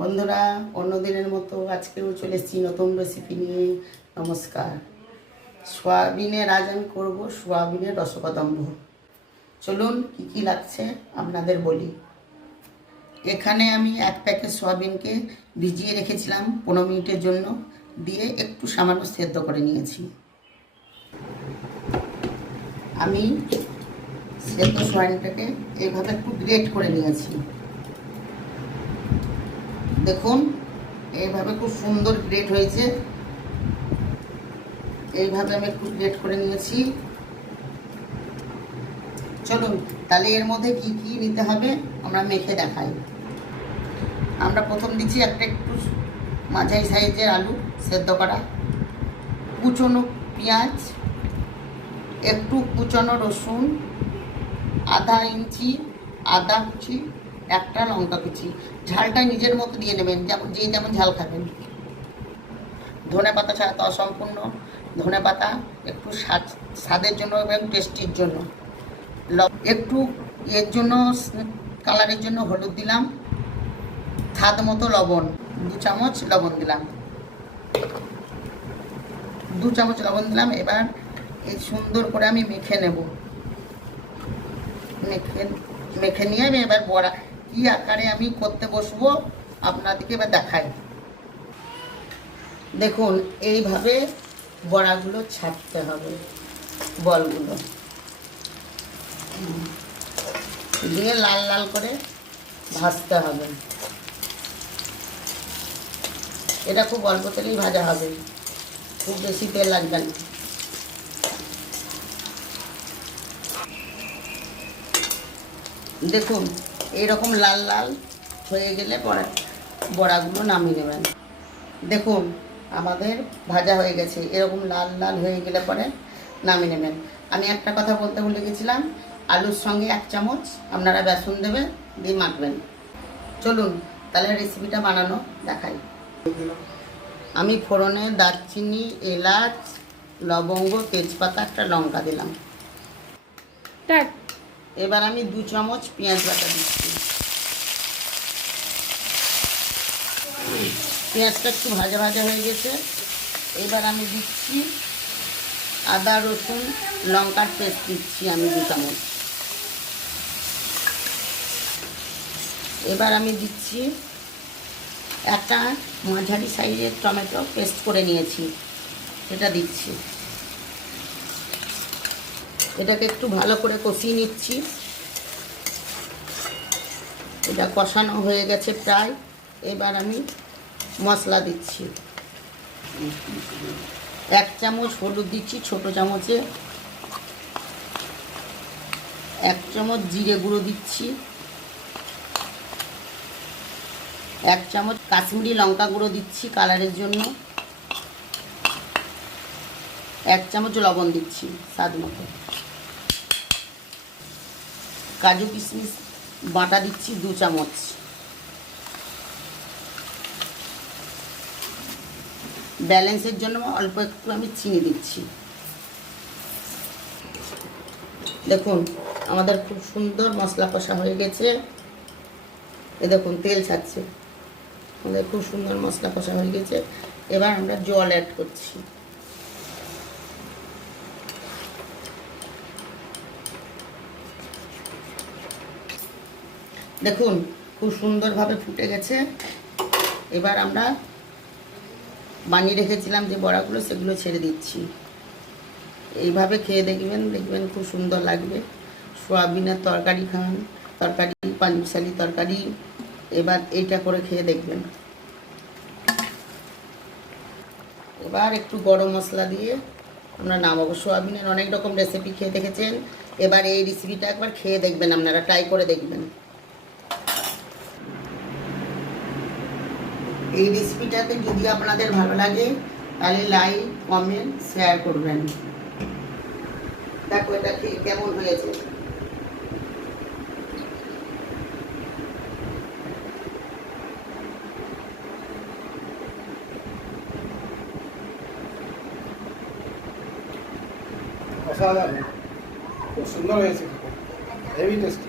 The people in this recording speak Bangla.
বন্ধুরা, অন্যদিনের মতো আজকেও চলে এসেছি নতুন রেসিপি নিয়ে। নমস্কার। সোয়াবিনের আজ আমি করব সোয়াবিনের রসকদম্ব। চলুন কি কি লাগছে আপনাদের বলি। এখানে আমি 1 প্যাকেট সোয়াবিনকে ভিজিয়ে রেখেছিলাম 15 মিনিটের জন্য, দিয়ে একটু সামান্য সেদ্ধ করে নিয়েছি। আমি সেদ্ধ সোয়াবিনটাকে এইভাবে একটু গ্রেট করে নিয়েছি। দেখুন এইভাবে খুব সুন্দর গ্রেট হয়েছে। এইভাবে আমি একটু গ্রেট করে নিয়েছি। চলুন তাহলে এর মধ্যে কি কি নিতে হবে আমরা মেখে দেখাই। আমরা প্রথম দিচ্ছি একটু মাঝারি সাইজের আলু সেদ্ধ করা, কুচনো পেঁয়াজ, একটু কুচনো রসুন, আধা ইঞ্চি আদা কুচি, একটা লঙ্কা কুচি। ঝালটা নিজের মতো দিয়ে নেবেন, যে যেমন ঝাল খাবেন। ধনে পাতা ছাড়া তো অসম্পূর্ণ। ধনে পাতা একটু স্বাদের জন্য এবং টেস্টির জন্য। একটু এর জন্য কালারের জন্য হলুদ দিলাম, স্বাদ মতো লবণ 2 চামচ লবণ দিলাম, 2 চামচ লবণ দিলাম। এবার এই সুন্দর করে আমি মেখে নেব। মেখে নিয়ে আমি এবার বড়া কি আকারে আমি করতে বসবো আপনাদেরকে এবার দেখাই। দেখুন এইভাবে বড়াগুলো ছাড়তে হবে, বলগুলো দিয়ে লাল লাল করে ভাজতে হবে। এটা খুব অল্প তেলেই ভাজা হবে, খুব বেশি তেল লাগবে না। দেখুন এইরকম লাল লাল হয়ে গেলে পরে বড়াগুলো নামিয়ে নেবেন। দেখুন আমাদের ভাজা হয়ে গেছে। এরকম লাল লাল হয়ে গেলে পরে নামিয়ে নেবেন। আমি একটা কথা বলতে ভুলে গেছিলাম, আলুর সঙ্গে 1 চামচ আপনারা বেসন দেবেন, দিয়ে মাখবেন। চলুন তাহলে রেসিপিটা বানানো দেখাই। আমি ফোড়নে দারচিনি, এলাচ, লবঙ্গ, তেজপাতা, একটা লঙ্কা দিলাম। এবার আমি 2 চামচ পেঁয়াজ বাটা দিচ্ছি। পেঁয়াজটা একটু ভাজা ভাজা হয়ে গেছে। এবার আমি দিচ্ছি আদা রসুন লঙ্কার পেস্ট দিচ্ছি আমি 2 চামচ। এবার আমি দিচ্ছি একটা মাঝারি সাইজের টমেটো পেস্ট করে নিয়েছি, এটা দিচ্ছি। এটাকে একটু ভালো করে কষিয়ে নিচ্ছি। এটা কষানো হয়ে গেছে প্রায়। এবার আমি মশলা দিচ্ছি। 1 চামচ হলুদ দিচ্ছি ছোটো চামচে, 1 চামচ জিরে গুঁড়ো দিচ্ছি, 1 চামচ কাশ্মীরি লঙ্কা গুঁড়ো দিচ্ছি কালারের জন্য, 1 চামচ লবণ দিচ্ছি স্বাদ মতো। কাজু কিশমিশ বাটা দিচ্ছি 2 চামচ। ব্যালেন্সের জন্য অল্প একটু আমি চিনি দিচ্ছি। দেখুন আমাদের খুব সুন্দর মশলা কষা হয়ে গেছে। এ দেখুন তেল ছাড়ছে। আমাদের খুব সুন্দর মশলা কষা হয়ে গেছে। এবার আমরা জল অ্যাড করছি। দেখুন খুব সুন্দরভাবে ফুটে গেছে। এবার আমরা বানিয়ে রেখেছিলাম যে বড়াগুলো, সেগুলো ছেড়ে দিচ্ছি। এইভাবে খেয়ে দেখবেন, দেখবেন খুব সুন্দর লাগবে। সোয়াবিনের তরকারি খান, তরকারি পাঁচমিশালি তরকারি, এবার এইটা করে খেয়ে দেখবেন। এবার একটু গরম মশলা দিয়ে আমরা নামাবো। সোয়াবিনের অনেক রকম রেসিপি খেয়ে দেখেছেন, এবার এই রেসিপিটা একবার খেয়ে দেখবেন, আপনারা ট্রাই করে দেখবেন। এই রেসিপিটাতে যদি আপনাদের ভালো লাগে তাহলে লাইক কমেন্ট শেয়ার করবেন। দেখো এটা কেমন হয়েছে। অসাধারণ, খুব সুন্দর হয়েছে, হেভি টেস্টি।